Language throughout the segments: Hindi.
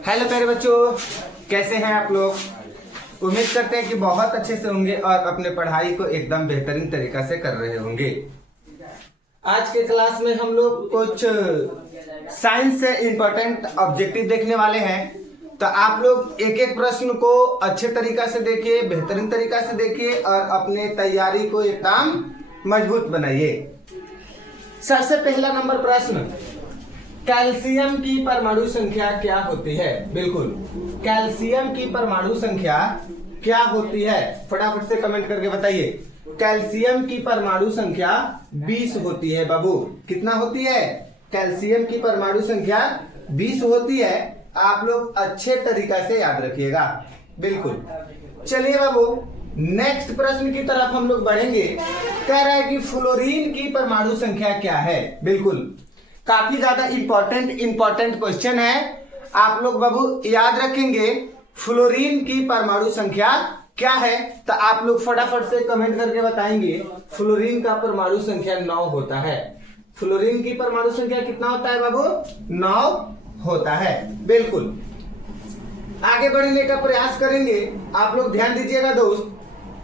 हेलो प्यारे बच्चों, कैसे हैं आप लोग। उम्मीद करते हैं कि बहुत अच्छे से होंगे और अपने पढ़ाई को एकदम बेहतरीन तरीका से कर रहे होंगे। आज के क्लास में हम लोग कुछ साइंस से इंपॉर्टेंट ऑब्जेक्टिव देखने वाले हैं। तो आप लोग एक एक प्रश्न को अच्छे तरीका से देखिए, बेहतरीन तरीका से देखिए और अपने तैयारी को एकदम मजबूत बनाइए। सबसे पहला नंबर प्रश्न, कैल्शियम की परमाणु संख्या क्या होती है। बिल्कुल, कैल्शियम की परमाणु संख्या क्या होती है, फटाफट से कमेंट करके बताइए। कैल्शियम की परमाणु संख्या 20 होती है बाबू। कितना होती है? कैल्शियम की परमाणु संख्या 20 होती है। आप लोग अच्छे तरीका से याद रखिएगा। बिल्कुल, चलिए बाबू नेक्स्ट प्रश्न की तरफ हम लोग बढ़ेंगे। कह रहा है कि फ्लोरीन की परमाणु संख्या क्या है। बिल्कुल, काफी ज्यादा इंपॉर्टेंट क्वेश्चन है। आप लोग बाबू याद रखेंगे फ्लोरीन की परमाणु संख्या क्या है। तो आप लोग फटाफट से कमेंट करके बताएंगे। फ्लोरीन का परमाणु संख्या 9 होता है। फ्लोरीन की परमाणु संख्या कितना होता है बाबू? 9 होता है। बिल्कुल, आगे बढ़ने का प्रयास करेंगे। आप लोग ध्यान दीजिएगा दोस्त।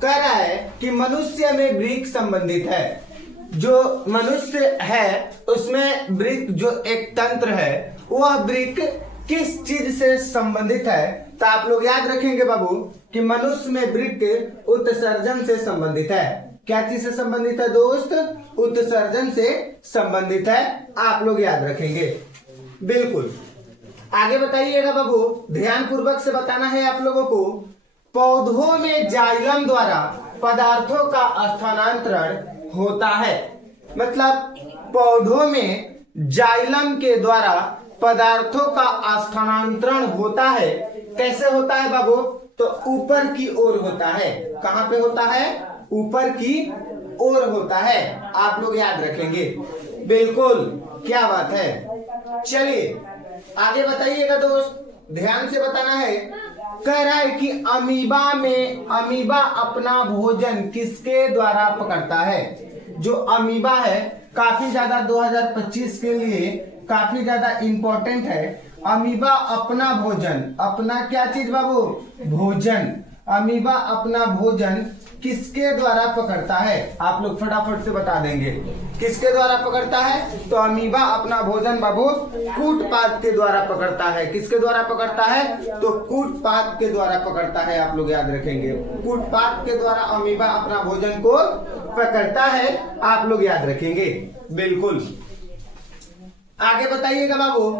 कह रहा है कि मनुष्य में वृक्क संबंधित है। जो मनुष्य है उसमें वृक्क जो एक तंत्र है, वह वृक्क किस चीज से संबंधित है। तो आप लोग याद रखेंगे बाबू कि मनुष्य में वृक्क उत्सर्जन से संबंधित है। क्या चीज से संबंधित है दोस्त? उत्सर्जन से संबंधित है। आप लोग याद रखेंगे। बिल्कुल, आगे बताइएगा बाबू, ध्यान पूर्वक से बताना है आप लोगों को। पौधों में जाइलम द्वारा पदार्थों का स्थानांतरण होता है। मतलब पौधों में जाइलम के द्वारा पदार्थों का स्थानांतरण होता है। कैसे होता है बाबू? तो ऊपर की ओर होता है। कहां पे होता है? ऊपर की ओर होता है। आप लोग याद रखेंगे। बिल्कुल, क्या बात है। चलिए आगे बताइएगा दोस्त, ध्यान से बताना है। कह रहा है कि अमीबा अपना भोजन किसके द्वारा पकड़ता है। जो अमीबा है काफी ज्यादा 2025 के लिए काफी ज्यादा इंपॉर्टेंट है। अमीबा अपना भोजन, अपना क्या चीज बाबू? भोजन। अमीबा अपना भोजन किसके द्वारा पकड़ता है? आप लोग फटाफट से बता देंगे किसके द्वारा पकड़ता है। तो अमीबा अपना भोजन बाबू कूटपाद के द्वारा पकड़ता है। किसके द्वारा पकड़ता है? तो कूटपाद के द्वारा पकड़ता है। आप लोग याद रखेंगे, कूटपाद के द्वारा अमीबा अपना भोजन को पकड़ता है। आप लोग याद रखेंगे। बिल्कुल, आगे बताइएगा बाबू।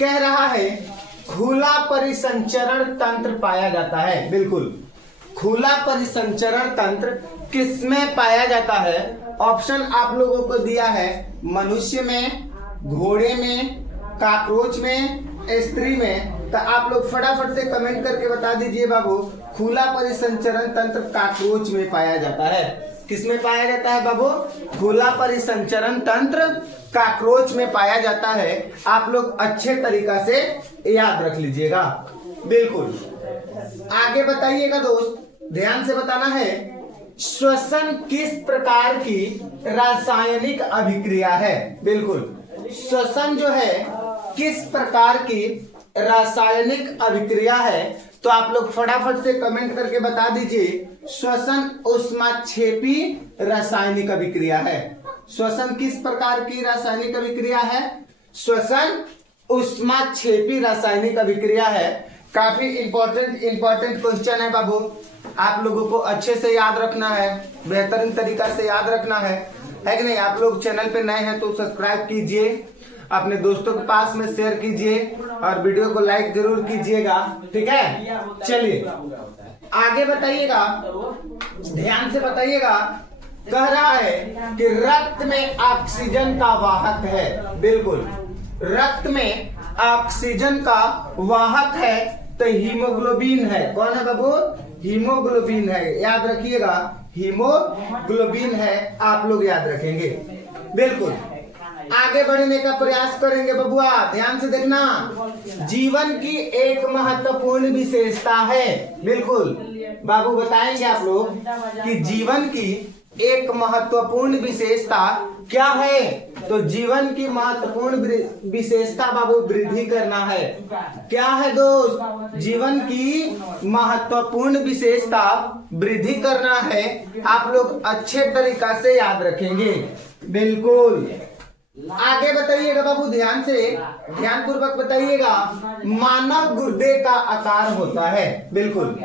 कह रहा है खुला परिसंचरण तंत्र पाया जाता है। बिल्कुल, खुला परिसंचरण तंत्र किसमें पाया जाता है? ऑप्शन आप लोगों को दिया है, मनुष्य में, घोड़े में, काकरोच में, स्त्री में। तो आप लोग फटाफट से कमेंट करके बता दीजिए बाबू, खुला परिसंचरण तंत्र काकरोच में पाया जाता है। किसमें पाया जाता है बाबू? खुला परिसंचरण तंत्र काकरोच में पाया जाता है। आप लोग अच्छे तरीका से याद रख लीजिएगा। बिल्कुल, आगे बताइएगा दोस्त, ध्यान से बताना है। श्वसन किस प्रकार की रासायनिक अभिक्रिया है। बिल्कुल, श्वसन जो है किस प्रकार की रासायनिक अभिक्रिया है। तो आप लोग फटाफट से कमेंट करके बता दीजिए। श्वसन ऊष्माक्षेपी रासायनिक अभिक्रिया है। श्वसन किस प्रकार की रासायनिक अभिक्रिया है? श्वसन ऊष्माक्षेपी रासायनिक अभिक्रिया है। काफी इंपॉर्टेंट क्वेश्चन है बाबू। आप लोगों को अच्छे से याद रखना है, बेहतरीन तरीका से याद रखना है कि नहीं। आप लोग चैनल पे नए हैं तो सब्सक्राइब कीजिए, अपने दोस्तों के पास में शेयर कीजिए और वीडियो को लाइक जरूर कीजिएगा। ठीक है, चलिए आगे बताइएगा, ध्यान से बताइएगा। कह रहा है कि रक्त में ऑक्सीजन का वाहक है। बिल्कुल, रक्त में ऑक्सीजन का वाहक है तो हीमोग्लोबिन है। कौन है बाबू? हीमोग्लोबिन है। याद रखिएगा, हीमोग्लोबिन है। आप लोग याद रखेंगे। बिल्कुल, आगे बढ़ने का प्रयास करेंगे बबुआ, ध्यान से देखना। जीवन की एक महत्वपूर्ण विशेषता है। बिल्कुल बाबू, बताएंगे आप लोग कि जीवन की एक महत्वपूर्ण विशेषता क्या है? तो जीवन की महत्वपूर्ण विशेषता बाबू वृद्धि करना है। क्या है दोस्त? जीवन की महत्वपूर्ण विशेषता वृद्धि करना है। आप लोग अच्छे तरीका से याद रखेंगे। बिल्कुल। आगे बताइएगा बाबू, ध्यान से, ध्यान पूर्वक बताइएगा। मानव गुर्दे का आकार होता है। बिल्कुल।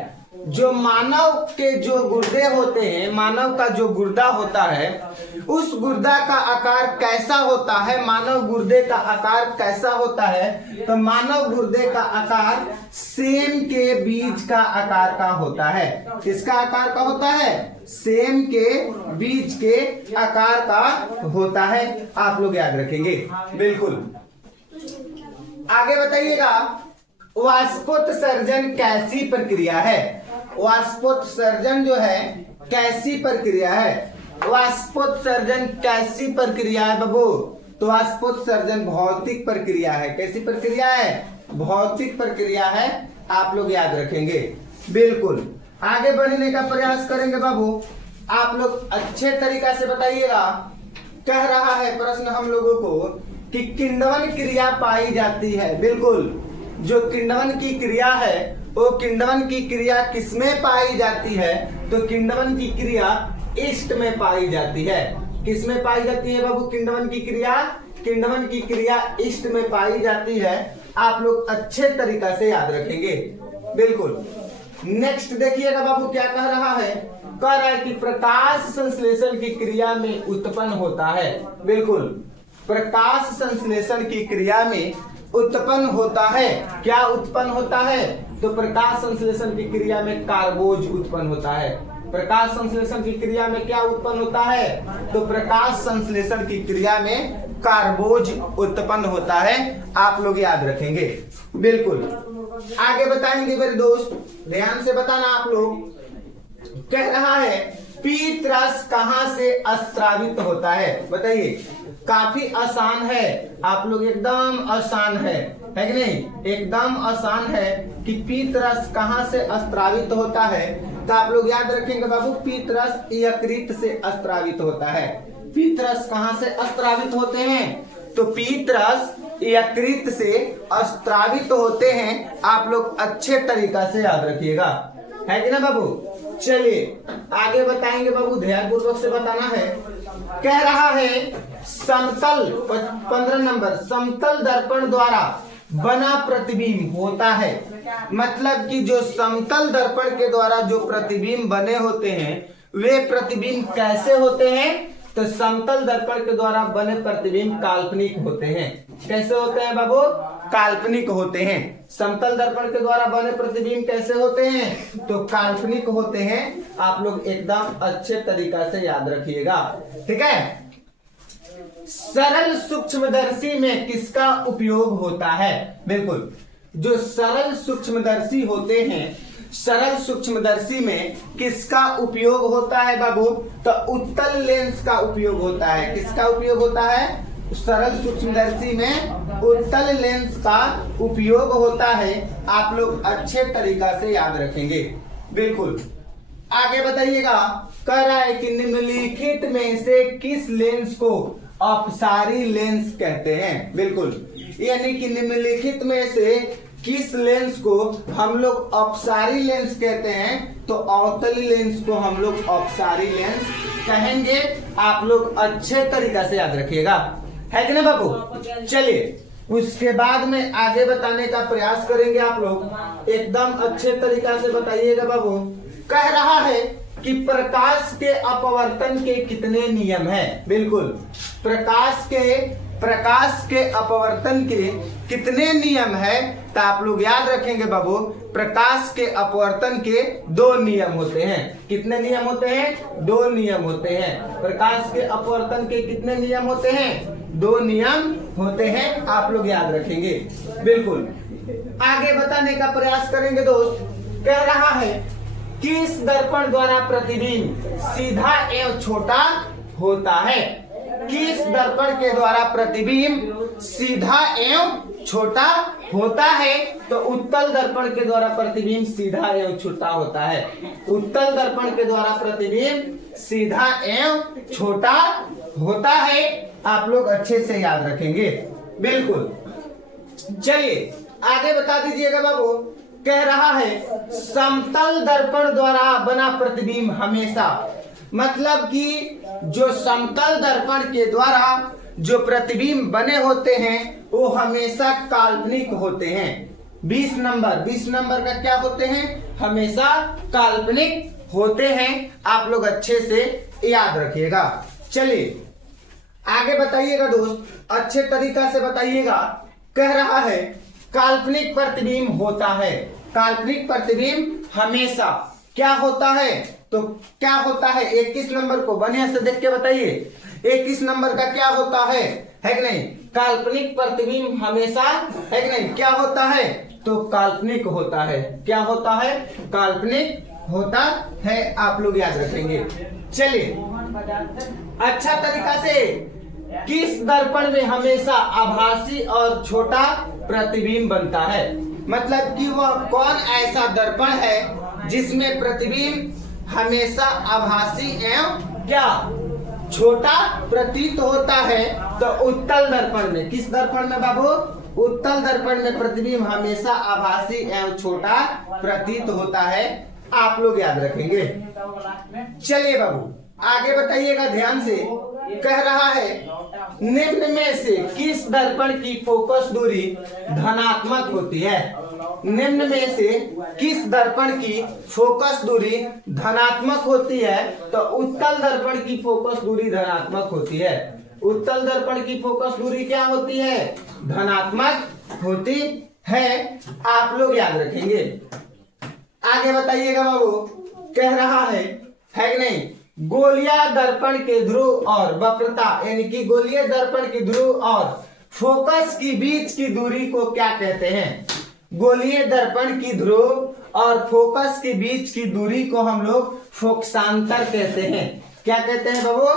जो मानव के जो गुर्दे होते हैं, मानव का जो गुर्दा होता है, उस गुर्दा का आकार कैसा होता है? मानव गुर्दे का आकार कैसा होता है? तो मानव गुर्दे का आकार सेम के बीज का आकार का होता है। किसका आकार का होता है? सेम के बीज के आकार का होता है। आप लोग याद रखेंगे। बिल्कुल। आगे बताइएगा, वाष्पोत्सर्जन कैसी प्रक्रिया है? वाष्पोत्सर्जन जो है कैसी प्रक्रिया है? वाष्पोत्सर्जन कैसी प्रक्रिया है बाबू? तो वाष्पोत्सर्जन भौतिक प्रक्रिया है। कैसी प्रक्रिया है? भौतिक प्रक्रिया है। आप लोग याद रखेंगे। बिल्कुल। आगे बढ़ने का प्रयास करेंगे बाबू। आप लोग अच्छे तरीका से बताइएगा। कह रहा है प्रश्न हम लोगों को कि किण्वन क्रिया पाई जाती है। बिल्कुल। जो किण्वन की क्रिया है, वो किण्वन की क्रिया किसमें पाई जाती है? तो किण्वन की क्रिया ईस्ट में पाई जाती है। किसमें पाई जाती है बाबू किण्वन की क्रिया? किण्वन की क्रिया ईस्ट में पाई जाती है। आप लोग अच्छे तरीका से याद रखेंगे। बिल्कुल। नेक्स्ट देखिएगा बाबू, क्या कह रहा है? कह रहा है कि प्रकाश संश्लेषण की क्रिया में उत्पन्न होता है। बिल्कुल। प्रकाश संश्लेषण की क्रिया में उत्पन्न होता है। क्या उत्पन्न होता है? तो प्रकाश संश्लेषण की क्रिया में कार्बोज उत्पन्न होता है। प्रकाश संश्लेषण की क्रिया में क्या उत्पन्न होता है? तो प्रकाश संश्लेषण की क्रिया में कार्बोज उत्पन्न होता है। आप लोग याद रखेंगे। बिल्कुल। आगे बताएंगे मेरे दोस्त, ध्यान से बताना आप लोग। कह रहा है पीत रस कहां से स्रावित होता है? बताइए। काफी आसान है। आप लोग एकदम आसान है कि नहीं? एकदम आसान है कि पीत रस कहां से स्रावित होता है। तो आप लोग याद रखेंगे बाबू, पीत रस यकृत से स्रावित होता है। पीत रस कहां से स्रावित होते हैं? तो पीत रस यकृत से स्रावित होते हैं। आप लोग अच्छे तरीका से याद रखिएगा, है कि ना बाबू? चलिए आगे बताएंगे बाबू, ध्यान पूर्वक से बताना है। कह रहा है समतल 15 नंबर, समतल दर्पण द्वारा बना प्रतिबिंब होता है। मतलब कि जो समतल दर्पण के द्वारा जो प्रतिबिंब बने होते हैं, वे प्रतिबिंब कैसे होते हैं? तो समतल दर्पण के द्वारा बने प्रतिबिंब काल्पनिक होते हैं। कैसे होते हैं बाबू? काल्पनिक होते हैं। समतल दर्पण के द्वारा बने प्रतिबिंब कैसे होते हैं? तो काल्पनिक होते हैं। आप लोग एकदम अच्छे तरीका से याद रखिएगा। ठीक है। सरल सूक्ष्मदर्शी में किसका उपयोग होता है? बिल्कुल। जो सरल सूक्ष्मदर्शी होते हैं, सरल सूक्ष्मदर्शी में किसका उपयोग होता है बाबू? तो उत्तल लेंस का उपयोग होता है। किसका उपयोग होता है? सरल सूक्ष्मदर्शी में उत्तल लेंस का उपयोग होता है। आप लोग अच्छे तरीका से याद रखेंगे। बिल्कुल। आगे बताइएगा। कह रहा है कि निम्नलिखित में से किस लेंस को अपसारी लेंस कहते हैं? बिल्कुल। यानी कि निम्नलिखित में से किस लेंस को हम लोग अपसारी लेंस कहते हैं? तो अवतली लेंस को हम लोग अपसारी लेंस कहेंगे। आप लोग अच्छे तरीका से याद रखिएगा, है कि ना बाबू? चलिए उसके बाद में आगे बताने का प्रयास करेंगे। आप लोग एकदम अच्छे तरीका से बताइएगा बाबू। कह रहा है कि प्रकाश के अपवर्तन के कितने नियम हैं? बिल्कुल। प्रकाश के अपवर्तन के कितने नियम है? तो आप लोग याद रखेंगे बाबू, प्रकाश के अपवर्तन के 2 नियम होते हैं। कितने नियम होते हैं? 2 नियम होते हैं। प्रकाश के अपवर्तन के कितने नियम होते हैं? 2 नियम होते हैं। आप लोग याद रखेंगे। बिल्कुल। आगे बताने का प्रयास करेंगे दोस्त। कह रहा है किस दर्पण द्वारा प्रतिबिंब सीधा एवं छोटा होता है? किस दर्पण के द्वारा प्रतिबिंब सीधा एवं छोटा होता है तो उत्तल दर्पण के द्वारा प्रतिबिंब सीधा एवं छोटा होता है। उत्तल दर्पण के द्वारा प्रतिबिंब सीधा एवं छोटा होता है। आप लोग अच्छे से याद रखेंगे, बिल्कुल। चलिए आगे बता दीजिएगा बाबू। कह रहा है समतल दर्पण द्वारा बना प्रतिबिंब हमेशा, मतलब कि जो समतल दर्पण के द्वारा जो प्रतिबिंब बने होते हैं वो हमेशा काल्पनिक होते हैं। 20 नंबर का क्या होते हैं? हमेशा काल्पनिक होते हैं। आप लोग अच्छे से याद रखिएगा। चलिए आगे बताइएगा दोस्त, अच्छे तरीका से बताइएगा। कह रहा है काल्पनिक प्रतिबिंब होता है। काल्पनिक प्रतिबिंब हमेशा क्या होता है? तो क्या होता है? 21 नंबर को बढ़िया से देख के बताइए। 21 नंबर का क्या होता है कि नहीं? काल्पनिक प्रतिबिंब हमेशा है कि नहीं क्या होता है? तो काल्पनिक होता है। क्या होता है? काल्पनिक होता है। आप लोग याद रखेंगे। चलिए अच्छा तरीका से, किस दर्पण में हमेशा आभासी और छोटा प्रतिबिंब बनता है? मतलब कि वह कौन ऐसा दर्पण है जिसमें प्रतिबिंब हमेशा आभासी एवं क्या छोटा प्रतीत होता है? तो उत्तल दर्पण में। किस दर्पण में बाबू? उत्तल दर्पण में प्रतिबिंब हमेशा आभासी एवं छोटा प्रतीत होता है। आप लोग याद रखेंगे। चलिए बाबू आगे बताइएगा ध्यान से। कह रहा है निम्न में से किस दर्पण की फोकस दूरी धनात्मक होती है? निम्न में से किस दर्पण की फोकस दूरी धनात्मक होती है? तो उत्तल दर्पण की फोकस दूरी धनात्मक होती है। उत्तल दर्पण की फोकस दूरी क्या होती है? धनात्मक होती है। आप लोग याद रखेंगे। आगे बताइएगा बाबू। कह रहा है कि नहीं, गोलीय दर्पण के ध्रुव और वक्रता, यानी कि गोलीय दर्पण की ध्रुव और फोकस की बीच की दूरी को क्या कहते हैं? गोलीय दर्पण की ध्रुव और फोकस के बीच की दूरी को हम लोग फोकसांतर कहते हैं। क्या कहते हैं बाबू?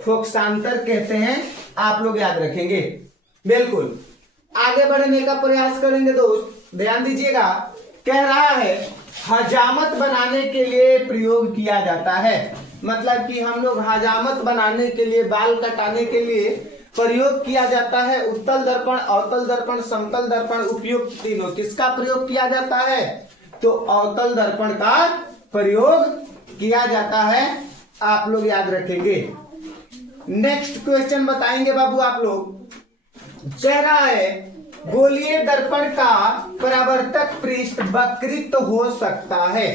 फोकसांतर कहते हैं। आप लोग याद रखेंगे, बिल्कुल। आगे बढ़ने का प्रयास करेंगे दोस्त, ध्यान दीजिएगा। कह रहा है हजामत बनाने के लिए प्रयोग किया जाता है। मतलब कि हम लोग हजामत बनाने के लिए, बाल कटाने के लिए प्रयोग किया जाता है उत्तल दर्पण, अवतल दर्पण, समतल दर्पण, उपयुक्त तीनों। किसका प्रयोग किया जाता है? तो अवतल दर्पण का प्रयोग किया जाता है। आप लोग याद रखेंगे। नेक्स्ट क्वेश्चन बताएंगे बाबू आप लोग। कह रहा है गोलीय दर्पण का परावर्तक पृष्ठ वक्रित हो सकता है।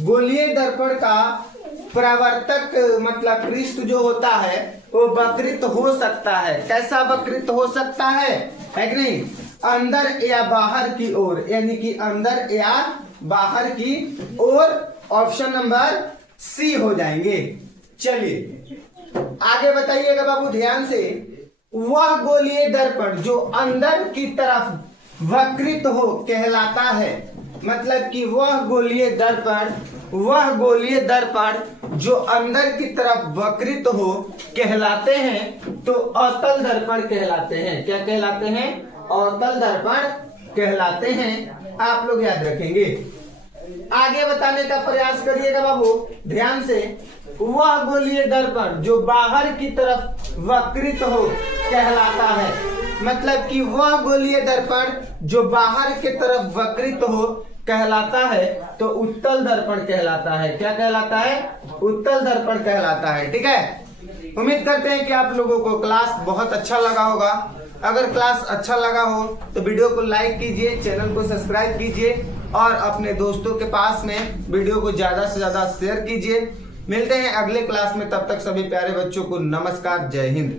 गोलीय दर्पण का परावर्तक मतलब पृष्ठ जो होता है वो वक्रित हो सकता है। कैसा वक्रित हो सकता है कि नहीं? अंदर या बाहर की ओर, यानी कि अंदर या बाहर की ओर। ऑप्शन नंबर सी हो जाएंगे। चलिए आगे बताइएगा बाबू ध्यान से। वह गोलीय दर्पण जो अंदर की तरफ वक्रित हो कहलाता है। मतलब कि वह गोलीय दर्पण जो अंदर की तरफ वक्रित हो कहलाते हैं तो अवतल दर्पण कहलाते हैं। क्या कहलाते हैं? अवतल दर्पण कहलाते हैं। आप लोग याद रखेंगे। आगे बताने का प्रयास करिएगा बाबू ध्यान से। वह गोलीय दर्पण जो बाहर की तरफ वक्रित हो कहलाता है। मतलब कि वह गोलीय दर्पण जो बाहर की तरफ वक्रित हो कहलाता है तो उत्तल दर्पण कहलाता है। क्या कहलाता है? उत्तल दर्पण कहलाता है। ठीक है, उम्मीद करते हैं कि आप लोगों को क्लास बहुत अच्छा लगा होगा। अगर क्लास अच्छा लगा हो तो वीडियो को लाइक कीजिए, चैनल को सब्सक्राइब कीजिए और अपने दोस्तों के पास में वीडियो को ज्यादा से ज्यादा शेयर कीजिए। मिलते हैं अगले क्लास में, तब तक सभी प्यारे बच्चों को नमस्कार, जय हिंद।